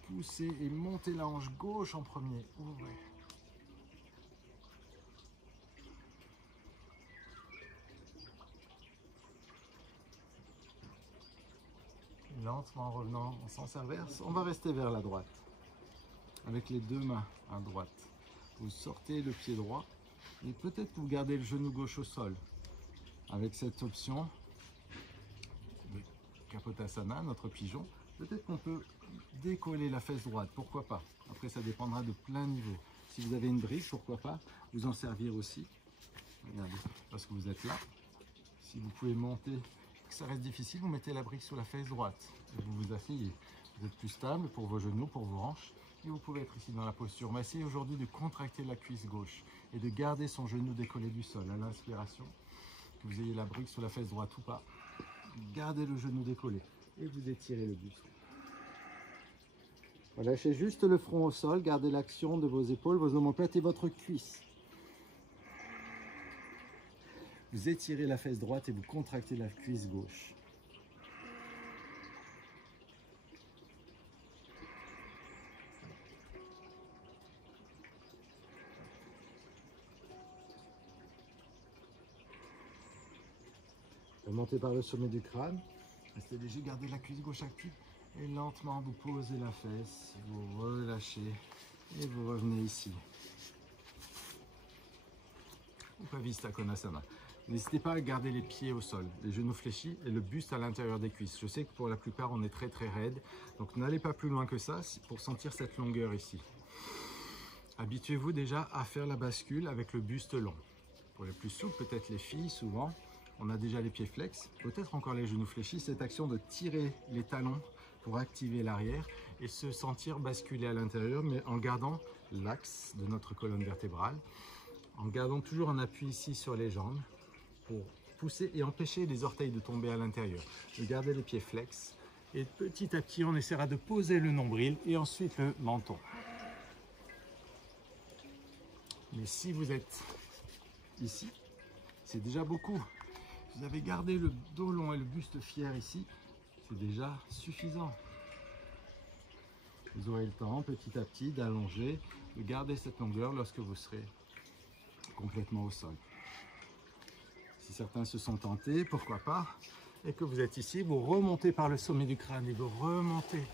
Poussez et montez la hanche gauche en premier. Ouvrez. Lentement en revenant en sens inverse, on va rester vers la droite. Avec les deux mains à droite. Vous sortez le pied droit et peut-être vous gardez le genou gauche au sol. Avec cette option de Kapotasana, notre pigeon, peut-être qu'on peut décoller la fesse droite, pourquoi pas. Après, ça dépendra de plein niveau. Si vous avez une brique, pourquoi pas vous en servir aussi. Regardez, parce que vous êtes là. Si vous pouvez monter, que ça reste difficile, vous mettez la brique sous la fesse droite. Et vous vous asseyez. Vous êtes plus stable pour vos genoux, pour vos hanches. Et vous pouvez être ici dans la posture. On va essayer aujourd'hui de contracter la cuisse gauche et de garder son genou décollé du sol à l'inspiration. Que vous ayez la brique sous la fesse droite ou pas. Gardez le genou décollé et vous étirez le buste. Relâchez juste le front au sol, gardez l'action de vos épaules, vos omoplates et votre cuisse. Vous étirez la fesse droite et vous contractez la cuisse gauche. Remontez par le sommet du crâne, restez léger, gardez la cuisse gauche active et lentement vous posez la fesse, vous relâchez et vous revenez ici. Upavista Konasana. N'hésitez pas à garder les pieds au sol, les genoux fléchis et le buste à l'intérieur des cuisses. Je sais que pour la plupart on est très raide, donc n'allez pas plus loin que ça pour sentir cette longueur ici. Habituez-vous déjà à faire la bascule avec le buste long. Pour les plus souples, peut-être les filles, souvent, on a déjà les pieds flex, peut-être encore les genoux fléchis. Cette action de tirer les talons pour activer l'arrière et se sentir basculer à l'intérieur, mais en gardant l'axe de notre colonne vertébrale, en gardant toujours un appui ici sur les jambes pour pousser et empêcher les orteils de tomber à l'intérieur. Gardez les pieds flex et petit à petit, on essaiera de poser le nombril et ensuite le menton. Mais si vous êtes ici, c'est déjà beaucoup. Vous avez gardé le dos long et le buste fier ici, c'est déjà suffisant. Vous aurez le temps petit à petit d'allonger, de garder cette longueur lorsque vous serez complètement au sol. Si certains se sont tentés, pourquoi pas, et que vous êtes ici, vous remontez par le sommet du crâne et vous remontez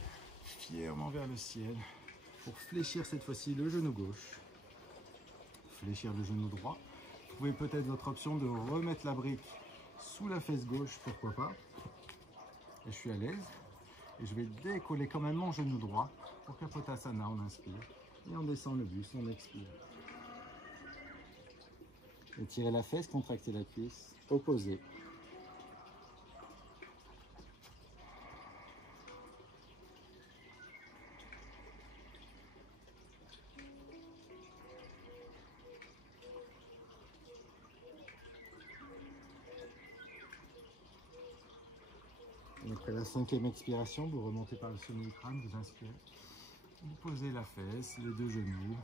fièrement vers le ciel pour fléchir cette fois-ci le genou gauche, fléchir le genou droit. Vous pouvez peut-être votre option de remettre la brique sous la fesse gauche, pourquoi pas. Et je suis à l'aise. Et je vais décoller quand même mon genou droit pour Kapotasana, on inspire. Et on descend le buste, on expire. Étirez la fesse, contractez la cuisse, opposez. Après la 5e expiration, vous remontez par le sommet du crâne, vous inspirez. Vous posez la fesse, les 2 genoux.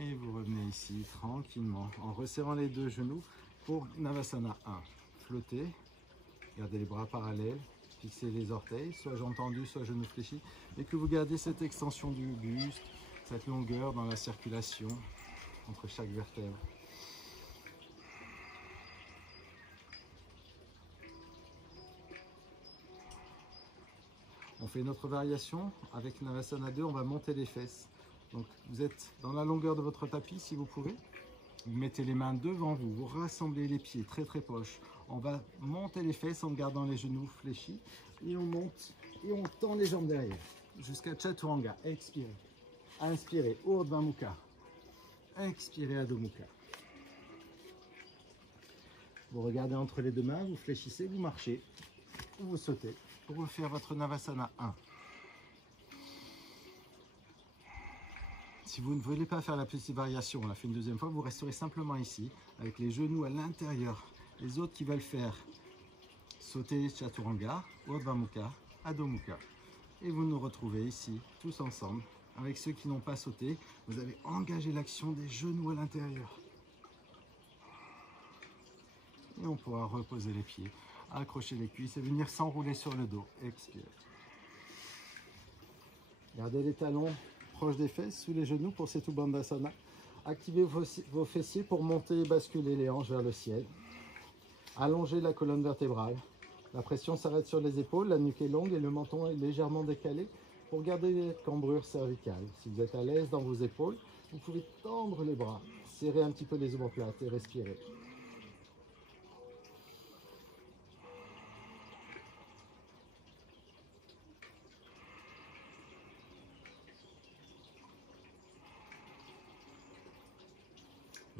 Et vous revenez ici tranquillement en resserrant les 2 genoux pour Navasana 1. Flottez, gardez les bras parallèles, fixez les orteils, soit jambes tendues, soit genoux fléchis, et que vous gardez cette extension du buste, cette longueur dans la circulation entre chaque vertèbre. On fait une autre variation. Avec Navasana 2, on va monter les fesses. Donc vous êtes dans la longueur de votre tapis si vous pouvez. Vous mettez les mains devant vous, vous rassemblez les pieds très proches. On va monter les fesses en gardant les genoux fléchis. Et on monte et on tend les jambes derrière. Jusqu'à Chaturanga. Expirez. Inspirez. Urdhva Mukha. Expirez Adho Mukha. Vous regardez entre les 2 mains, vous fléchissez, vous marchez. Ou vous sautez pour refaire votre Navasana 1. Si vous ne voulez pas faire la petite variation, on l'a fait une 2e fois, vous resterez simplement ici, avec les genoux à l'intérieur. Les autres qui veulent faire sauter Chaturanga, Urdhva Mukha, Adho Mukha. Et vous nous retrouvez ici, tous ensemble. Avec ceux qui n'ont pas sauté, vous avez engagé l'action des genoux à l'intérieur. Et on pourra reposer les pieds, accrocher les cuisses et venir s'enrouler sur le dos. Expirez. Gardez les talons proches des fesses, sous les genoux pour Setu Bandhasana. Activez vos fessiers pour monter et basculer les hanches vers le ciel. Allongez la colonne vertébrale. La pression s'arrête sur les épaules, la nuque est longue et le menton est légèrement décalé pour garder les cambrures cervicales. Si vous êtes à l'aise dans vos épaules, vous pouvez tendre les bras, serrer un petit peu les omoplates et respirer.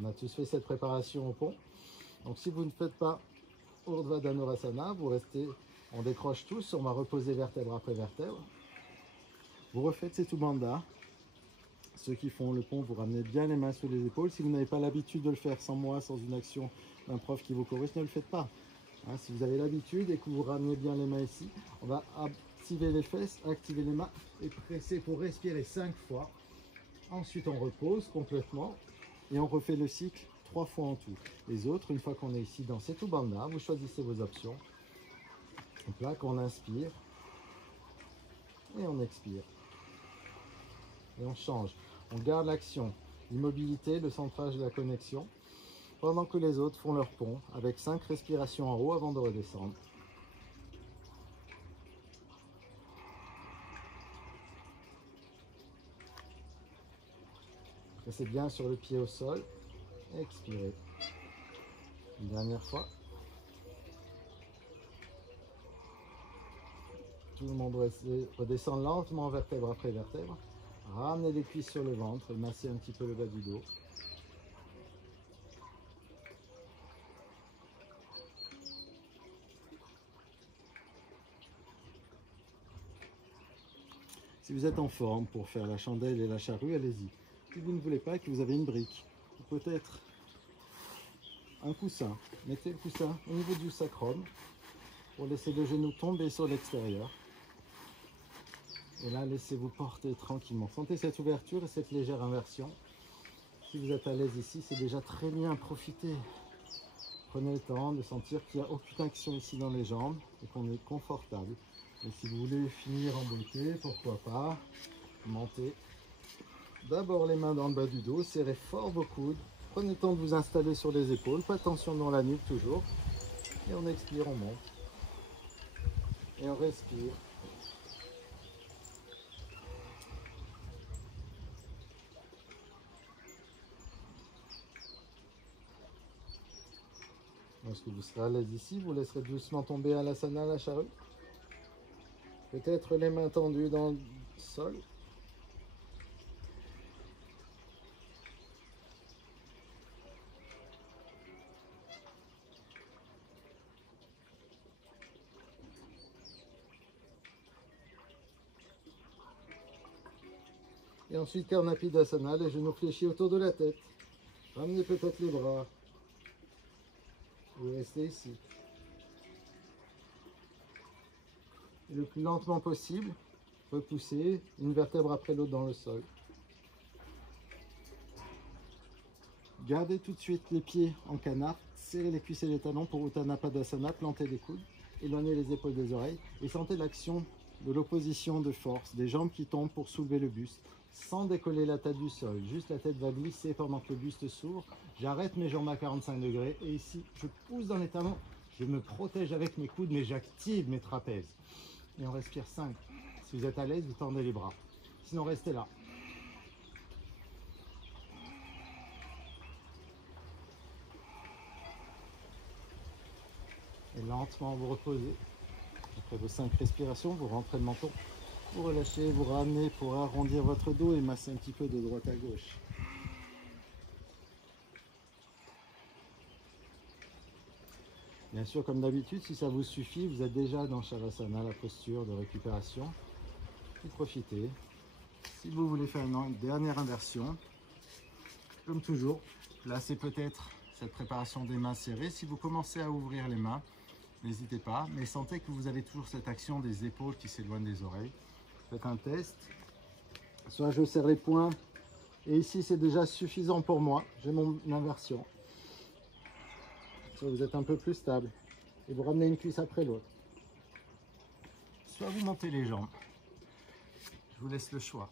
On a tous fait cette préparation au pont. Donc si vous ne faites pas Urdhva Dhanurasana, vous restez, on décroche tous, on va reposer vertèbre après vertèbre. Vous refaites Setu Bandha. Ceux qui font le pont, vous ramenez bien les mains sous les épaules. Si vous n'avez pas l'habitude de le faire sans moi, sans une action d'un prof qui vous corrige, ne le faites pas. Hein, si vous avez l'habitude et que vous ramenez bien les mains ici, on va activer les fesses, activer les mains et presser pour respirer 5 fois. Ensuite, on repose complètement et on refait le cycle 3 fois en tout. Les autres, une fois qu'on est ici dans Setu Bandha, vous choisissez vos options. Donc là, qu'on inspire et on expire. Et on change. On garde l'action, l'immobilité, le centrage de la connexion, pendant que les autres font leur pont avec 5 respirations en haut avant de redescendre. Restez bien sur le pied au sol. Expirez. Une dernière fois. Tout le monde redescend lentement vertèbre après vertèbre. Ramenez les cuisses sur le ventre et massez un petit peu le bas du dos. Si vous êtes en forme pour faire la chandelle et la charrue, allez-y. Si vous ne voulez pas et que vous avez une brique, ou peut-être un coussin, mettez le coussin au niveau du sacrum pour laisser le genou tomber sur l'extérieur. Et là, laissez-vous porter tranquillement. Sentez cette ouverture et cette légère inversion. Si vous êtes à l'aise ici, c'est déjà très bien. Profitez. Prenez le temps de sentir qu'il n'y a aucune action ici dans les jambes et qu'on est confortable. Et si vous voulez finir en beauté, pourquoi pas, montez. D'abord les mains dans le bas du dos, serrez fort vos coudes. Prenez le temps de vous installer sur les épaules. Pas de tension dans la nuque toujours. Et on expire, on monte. Et on respire. Lorsque vous serez à l'aise ici, vous laisserez doucement tomber à l'asana, la charrue. Peut-être les mains tendues dans le sol. Et ensuite, Karnapidasana, les genoux fléchis autour de la tête. Ramenez peut-être les bras. Vous restez ici. le plus lentement possible, repoussez une vertèbre après l'autre dans le sol. Gardez tout de suite les pieds en canard, serrez les cuisses et les talons pour Utthana Padasana, plantez les coudes, éloignez les épaules des oreilles et sentez l'action de l'opposition de force, des jambes qui tombent pour soulever le buste, sans décoller la tête du sol. Juste la tête va glisser pendant que le buste s'ouvre. J'arrête mes jambes à 45 degrés et ici, je pousse dans les talons, je me protège avec mes coudes, mais j'active mes trapèzes. Et on respire 5. Si vous êtes à l'aise, vous tendez les bras. Sinon, restez là. Et lentement, vous reposez. Après vos 5 respirations, vous rentrez le menton. Vous relâchez, vous ramenez pour arrondir votre dos et masser un petit peu de droite à gauche. Bien sûr, comme d'habitude, si ça vous suffit, vous êtes déjà dans Shavasana, la posture de récupération. Et profitez. Si vous voulez faire une dernière inversion, comme toujours, placez peut-être cette préparation des mains serrées. Si vous commencez à ouvrir les mains, n'hésitez pas, mais sentez que vous avez toujours cette action des épaules qui s'éloignent des oreilles. Faites un test. Soit je serre les poings, et ici c'est déjà suffisant pour moi. J'ai mon inversion. Soit vous êtes un peu plus stable, et vous ramenez une cuisse après l'autre. Soit vous montez les jambes. Je vous laisse le choix.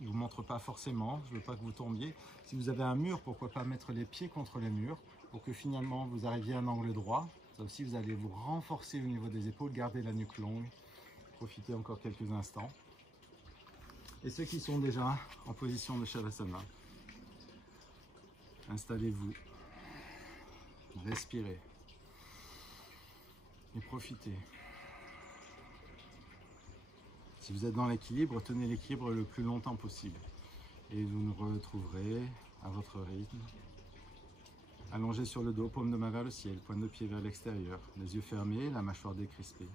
Je ne vous montre pas forcément, je ne veux pas que vous tombiez. Si vous avez un mur, pourquoi pas mettre les pieds contre les murs pour que finalement vous arriviez à un angle droit. Ça aussi, vous allez vous renforcer au niveau des épaules, garder la nuque longue. Profitez encore quelques instants. Et ceux qui sont déjà en position de Shavasana, installez-vous, respirez et profitez. Si vous êtes dans l'équilibre, tenez l'équilibre le plus longtemps possible. Et vous nous retrouverez à votre rythme. Allongé sur le dos, paume de main vers le ciel, pointe de pied vers l'extérieur, les yeux fermés, la mâchoire décrispée.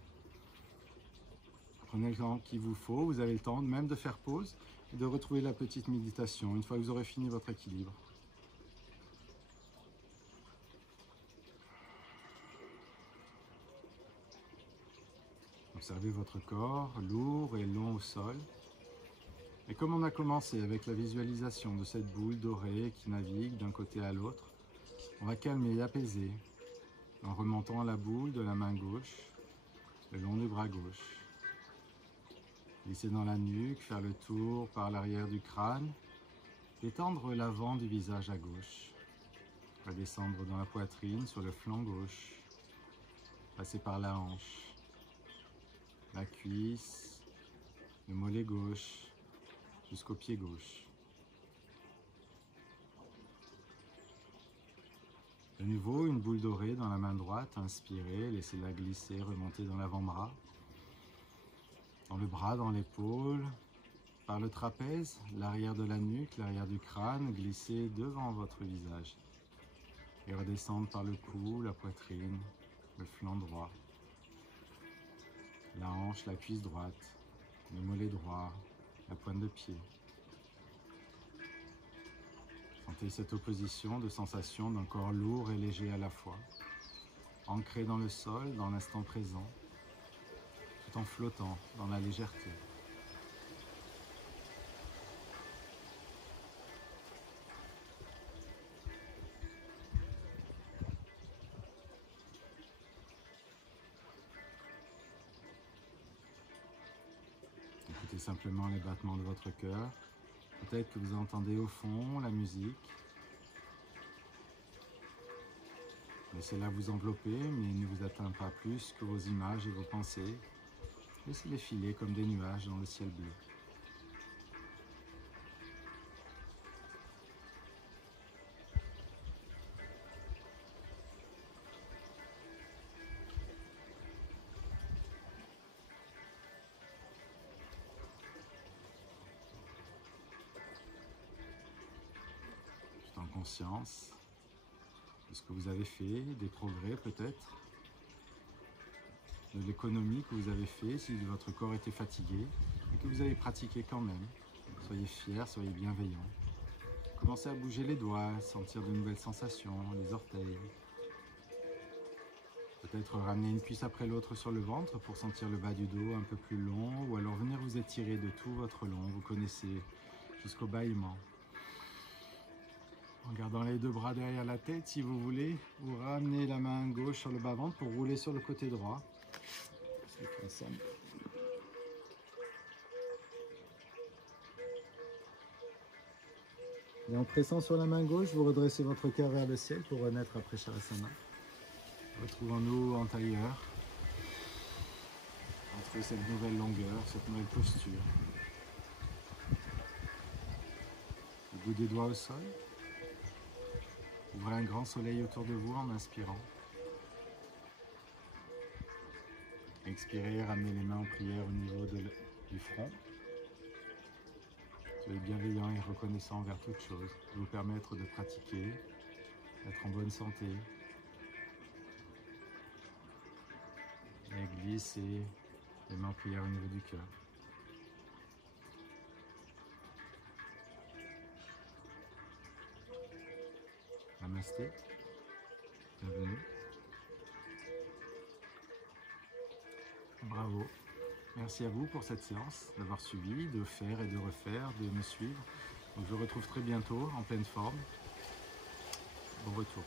Prenez le temps qu'il vous faut, vous avez le temps même de faire pause et de retrouver la petite méditation une fois que vous aurez fini votre équilibre. Observez votre corps lourd et long au sol. Et comme on a commencé avec la visualisation de cette boule dorée qui navigue d'un côté à l'autre, on va calmer et apaiser en remontant la boule de la main gauche, le long du bras gauche. Glisser dans la nuque, faire le tour par l'arrière du crâne, détendre l'avant du visage à gauche. Redescendre dans la poitrine sur le flanc gauche, passer par la hanche, la cuisse, le mollet gauche, jusqu'au pied gauche. De nouveau, une boule dorée dans la main droite, inspirez, laissez-la glisser, remonter dans l'avant-bras, dans le bras, dans l'épaule, par le trapèze, l'arrière de la nuque, l'arrière du crâne, glissez devant votre visage. Et redescendre par le cou, la poitrine, le flanc droit, la hanche, la cuisse droite, le mollet droit, la pointe de pied. Sentez cette opposition de sensations d'un corps lourd et léger à la fois, ancré dans le sol, dans l'instant présent, tout en flottant dans la légèreté. Écoutez simplement les battements de votre cœur. Peut-être que vous entendez au fond la musique. Laissez-la vous envelopper, mais ne vous atteint pas plus que vos images et vos pensées. Laissez-les filer comme des nuages dans le ciel bleu. Tout en conscience de ce que vous avez fait, des progrès peut-être, de l'économie que vous avez fait si votre corps était fatigué et que vous avez pratiqué quand même. Soyez fiers, soyez bienveillants. Commencez à bouger les doigts, sentir de nouvelles sensations, les orteils. Peut-être ramener une cuisse après l'autre sur le ventre pour sentir le bas du dos un peu plus long, ou alors venir vous étirer de tout votre long, vous connaissez, jusqu'au bâillement. En gardant les deux bras derrière la tête, si vous voulez, vous ramenez la main gauche sur le bas-ventre pour rouler sur le côté droit. On le fait ensemble. Et en pressant sur la main gauche, vous redressez votre cœur vers le ciel pour renaître après Shavasana. Retrouvons-nous en tailleur, entre cette nouvelle longueur, cette nouvelle posture. Le bout des doigts au sol. Ouvrez un grand soleil autour de vous en inspirant. Expirez, ramenez les mains en prière au niveau du front. Soyez bienveillant et reconnaissant envers toute chose, vous permettre de pratiquer, d'être en bonne santé. Et glissez les mains en prière au niveau du cœur. Namasté, bienvenue. Bravo. Merci à vous pour cette séance, d'avoir suivi, de faire et de refaire, de me suivre. Donc je vous retrouve très bientôt en pleine forme. Bon retour.